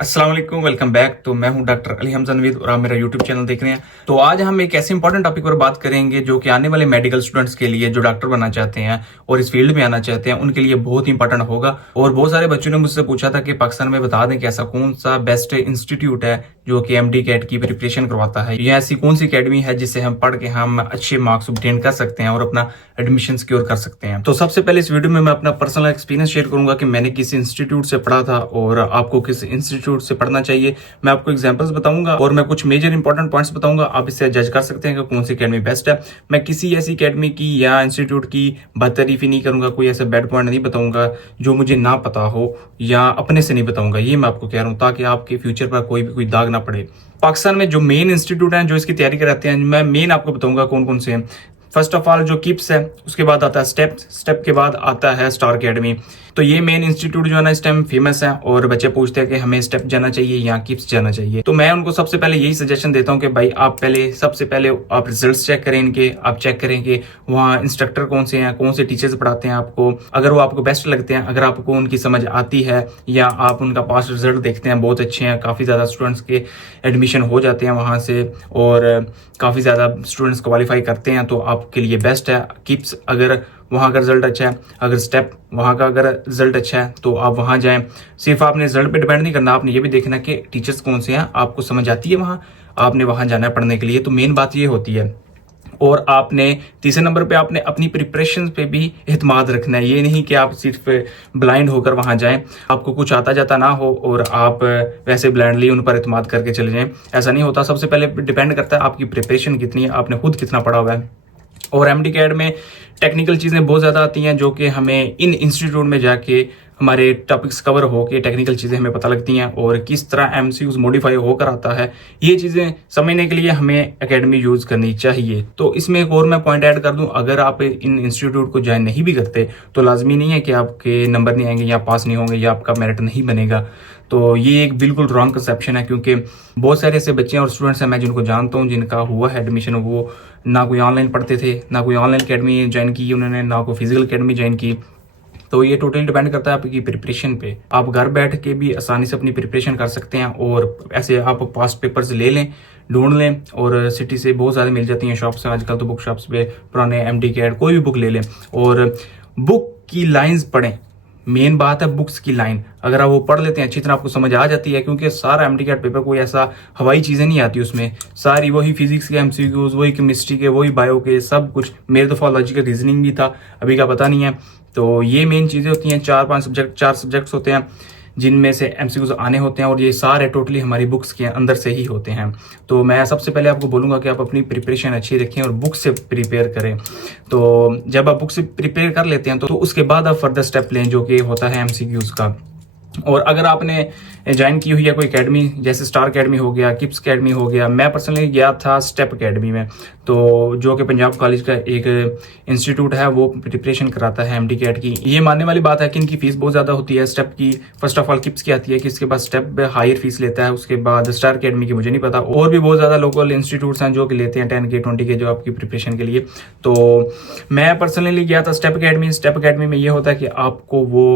अस्सलाम वालेकुम, welcome back. तो मैं हूं डॉक्टर अली हमजा नवीद और आप मेरा यूट्यूब चैनल देख रहे हैं। तो आज हम एक ऐसे इंपॉर्टेंट टॉपिक पर बात करेंगे जो कि आने वाले मेडिकल स्टूडेंट्स के लिए, जो डॉक्टर बनना चाहते हैं और इस फील्ड में आना चाहते हैं, उनके लिए बहुत इंपॉर्टेंट होगा। और बहुत सारे बच्चों ने मुझसे पूछा था कि पाकिस्तान में बता दें कि ऐसा कौन सा बेस्ट इंस्टीट्यूट है जो कि एमडी कैट की प्रिपरेशन करवाता है, या ऐसी कौन सी अकेडमी है जिससे हम पढ़ के हम अच्छे मार्क्स ऑब्टेन कर सकते हैं और अपना एडमिशन सिक्योर कर सकते हैं। तो सबसे पहले इस वीडियो में मैं अपना पर्सनल एक्सपीरियंस शेयर करूंगा कि मैंने किस इंस्टीट्यूट से पढ़ा था और आपको किस इंस्टीट्यूट से पढ़ना चाहिए। मैं आपको एग्जांपल्स बताऊंगा और मैं कुछ मेजर इंपॉर्टेंट पॉइंट्स बताऊंगा। आप इससे जज कर सकते हैं कि कौन सी अकेडमी बेस्ट है। मैं किसी ऐसी अकेडमी की या इंस्टीट्यूट की बदतरीफी नहीं करूंगा, कोई ऐसा बैड पॉइंट नहीं बताऊंगा जो मुझे ना पता हो या अपने से नहीं बताऊंगा। ये मैं आपको कह रहा हूँ ताकि आपके फ्यूचर पर कोई दाग ना पड़े। पाकिस्तान में जो मेन इंस्टीट्यूट हैं जो इसकी तैयारी कराते हैं, मैं मेन आपको बताऊंगा कौन कौन से हैं। फर्स्ट ऑफ ऑल जो किप्स है, उसके बाद आता है स्टेप के बाद आता है स्टार अकेडमी। तो ये मेन इंस्टीट्यूट जो है ना इस टाइम फेमस है और बच्चे पूछते हैं कि हमें स्टेप जाना चाहिए या किप्स जाना चाहिए। तो मैं उनको सबसे पहले यही सजेशन देता हूँ कि भाई आप सबसे पहले आप रिजल्ट्स चेक करें इनके। आप चेक करें कि वहाँ इंस्ट्रक्टर कौन से हैं, कौन से टीचर्स पढ़ाते हैं आपको। अगर वो आपको बेस्ट लगते हैं, अगर आपको उनकी समझ आती है या आप उनका पास रिजल्ट देखते हैं बहुत अच्छे हैं, काफ़ी ज़्यादा स्टूडेंट्स के एडमिशन हो जाते हैं वहाँ से और काफ़ी ज़्यादा स्टूडेंट्स क्वालिफाई करते हैं, तो आपके लिए बेस्ट है किप्स। अगर वहाँ का रिजल्ट अच्छा है, अगर स्टेप वहाँ का अगर रिजल्ट अच्छा है तो आप वहाँ जाएं। सिर्फ आपने रिजल्ट पे डिपेंड नहीं करना, आपने ये भी देखना कि टीचर्स कौन से हैं, आपको समझ आती है वहाँ, आपने वहाँ जाना है पढ़ने के लिए। तो मेन बात ये होती है। और आपने तीसरे नंबर पे आपने अपनी प्रिपरेशन पे भी एतमाद रखना है। ये नहीं कि आप सिर्फ ब्लाइंड होकर वहां जाएं, आपको कुछ आता जाता ना हो और आप वैसे ब्लाइंडली उन पर एतमाद करके चले जाएं। ऐसा नहीं होता। सबसे पहले डिपेंड करता है आपकी प्रिपरेशन कितनी है, आपने खुद कितना पढ़ा हुआ है। और एमडी कैड में टेक्निकल चीज़ें बहुत ज़्यादा आती हैं जो कि हमें इन इंस्टीट्यूट में जाके हमारे टॉपिक्स कवर हो के टेक्निकल चीज़ें हमें पता लगती हैं और किस तरह एमसीक्यूज मॉडिफाई होकर आता है। ये चीज़ें समझने के लिए हमें एकेडमी यूज़ करनी चाहिए। तो इसमें एक और मैं पॉइंट ऐड कर दूं, अगर आप इन इंस्टीट्यूट को ज्वाइन नहीं भी करते तो लाजमी नहीं है कि आपके नंबर नहीं आएंगे या पास नहीं होंगे या आपका मेरिट नहीं बनेगा। तो ये एक बिल्कुल रॉन्ग कंसेप्शन है, क्योंकि बहुत सारे ऐसे बच्चे और स्टूडेंट्स हैं मैं जिनको जानता हूँ जिनका हुआ है एडमिशन, वो ना कोई ऑनलाइन पढ़ते थे, ना कोई ऑनलाइन अकेडमी ज्वाइन की उन्होंने, ना कोई फिजिकल अकेडमी ज्वाइन की। तो ये टोटली डिपेंड करता है आपकी प्रिपरेशन पे। आप घर बैठ के भी आसानी से अपनी प्रिपरेशन कर सकते हैं और ऐसे आप पास्ट पेपर्स ले लें, ढूंढ लें, और सिटी से बहुत ज़्यादा मिल जाती हैं शॉप से आजकल। तो बुक शॉप्स पे पुराने एमडी कैड कोई भी बुक ले लें और बुक की लाइंस पढ़ें। मेन बात है बुक्स की लाइन, अगर आप वो पढ़ लेते हैं अच्छी तरह आपको समझ आ जाती है, क्योंकि सारा एमडी कैट पेपर कोई ऐसा हवाई चीज़ें नहीं आती उसमें। सारी वही फिजिक्स के एमसीक्यूज, वही केमिस्ट्री के, वही बायो के, सब कुछ। मेरे तो लॉजिकल रीजनिंग भी था, अभी का पता नहीं है। तो ये मेन चीज़ें होती हैं। चार सब्जेक्ट्स होते हैं जिनमें से एमसीक्यूज आने होते हैं और ये सारे टोटली हमारी बुक्स के अंदर से ही होते हैं। तो मैं सबसे पहले आपको बोलूँगा कि आप अपनी प्रिपरेशन अच्छी रखें और बुक से प्रिपेयर करें। तो जब आप बुक से प्रिपेयर कर लेते हैं तो उसके बाद आप फर्दर स्टेप लें जो कि होता है एमसीक्यूज का। और अगर आपने ज्वाइन की हुई है कोई एकेडमी, जैसे स्टार अकेडमी हो गया, किप्स अकेडमी हो गया, मैं पर्सनली गया था स्टेप अकेडमी में, तो जो कि पंजाब कॉलेज का एक इंस्टीट्यूट है, वो प्रिपरेशन कराता है एमडी कैट की। ये मानने वाली बात है कि इनकी फीस बहुत ज़्यादा होती है स्टेप की। फर्स्ट ऑफ ऑल किप्स की आती है कि इसके बाद स्टेप हायर फीस लेता है, उसके बाद स्टार अकेडमी की मुझे नहीं पता। और भी बहुत ज़्यादा लोकल इंस्टीट्यूट्स हैं जो कि लेते हैं 10K 20K जो आपकी प्रिपरेशन के लिए। तो मैं पर्सनली गया था स्टेप अकेडमी। स्टेप अकेडमी में ये होता है कि आपको वो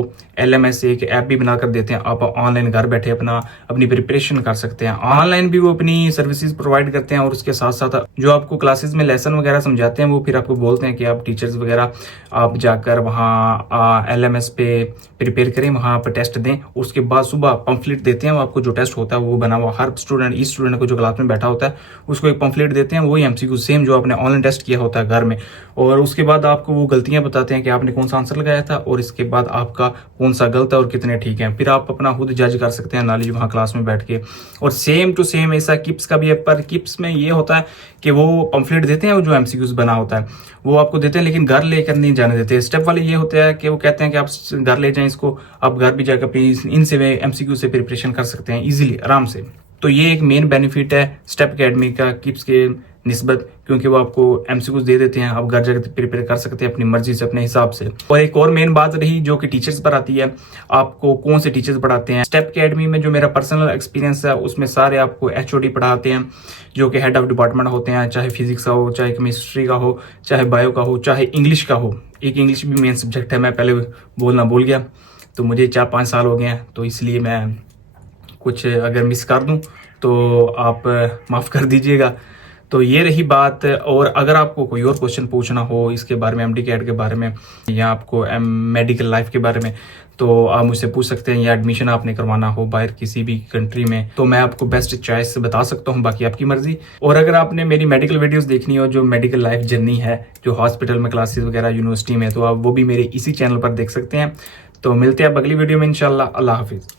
LMS एक ऐप भी बनाकर देते हैं, आप ऑनलाइन घर बैठे अपनी प्रिपरेशन कर सकते हैं। ऑनलाइन भी वो अपनी सर्विसेज प्रोवाइड करते हैं और उसके साथ साथ जो आपको क्लासेस में लेसन वगैरह समझाते हैं वो फिर आपको बोलते हैं कि आप टीचर्स वगैरह आप जाकर वहाँ LMS पे प्रिपेयर करें, वहाँ पर टेस्ट दें। उसके बाद सुबह पंफलेट देते हैं, वो आपको जो टेस्ट होता है वो बना हुआ हर स्टूडेंट, इस स्टूडेंट को जो क्लास में बैठा होता है उसको एक पंफलेट देते हैं, वही MCQ सेम जो आपने ऑनलाइन टेस्ट किया होता है घर में। और उसके बाद आपको वो गलतियां बताते हैं कि आपने कौन सा आंसर लगाया था और इसके बाद आपका कौन सा गलत है और कितने ठीक है। फिर आप अपना खुद जज कर सकते हैं नॉलेज वहाँ क्लास में बैठ के। और सेम टू सेम ऐसा किप्स का भी है, पर किप्स में ये होता है कि वो पंफलेट देते हैं, वो जो MCQs बना होता है वो आपको देते हैं, लेकिन घर लेकर नहीं जाने देते। स्टेप वाले ये होता है कि वो कहते हैं कि आप घर ले जाएं इसको, आप घर भी जाकर अपनी इनसे MCQ से प्रिपरेशन कर सकते हैं इजीली, आराम से। तो ये एक मेन बेनिफिट है स्टेप अकेडमी का किप्स के निस्बत, क्योंकि वो आपको MCQs दे देते हैं, आप घर जाकर प्रिपेयर कर सकते हैं अपनी मर्जी से, अपने हिसाब से। और एक और मेन बात रही जो कि टीचर्स पर आती है, आपको कौन से टीचर्स पढ़ाते हैं। स्टेप अकेडमी में जो मेरा पर्सनल एक्सपीरियंस है उसमें सारे आपको HOD पढ़ाते हैं जो कि हेड ऑफ डिपार्टमेंट होते हैं, चाहे फिजिक्स का हो, चाहे केमिस्ट्री का हो, चाहे बायो का हो, चाहे इंग्लिश का हो। एक इंग्लिश भी मेन सब्जेक्ट है, मैं पहले बोलना भूल गया, तो मुझे 4-5 साल हो गए हैं, तो इसलिए मैं कुछ अगर मिस कर दूं तो आप माफ़ कर दीजिएगा। तो ये रही बात। और अगर आपको कोई और क्वेश्चन पूछना हो इसके बारे में, एमडी कैट के बारे में या आपको मेडिकल लाइफ के बारे में, तो आप मुझसे पूछ सकते हैं। या एडमिशन आपने करवाना हो बाहर किसी भी कंट्री में, तो मैं आपको बेस्ट चॉइस बता सकता हूँ, बाकी आपकी मर्जी। और अगर आपने मेरी मेडिकल वीडियोस देखनी हो जो मेडिकल लाइफ जर्नी है, जो हॉस्पिटल में क्लासेस वगैरह यूनिवर्सिटी में, तो आप वो भी मेरे इसी चैनल पर देख सकते हैं। तो मिलते हैं अब अगली वीडियो में इंशाल्लाह। अल्लाह हाफिज़।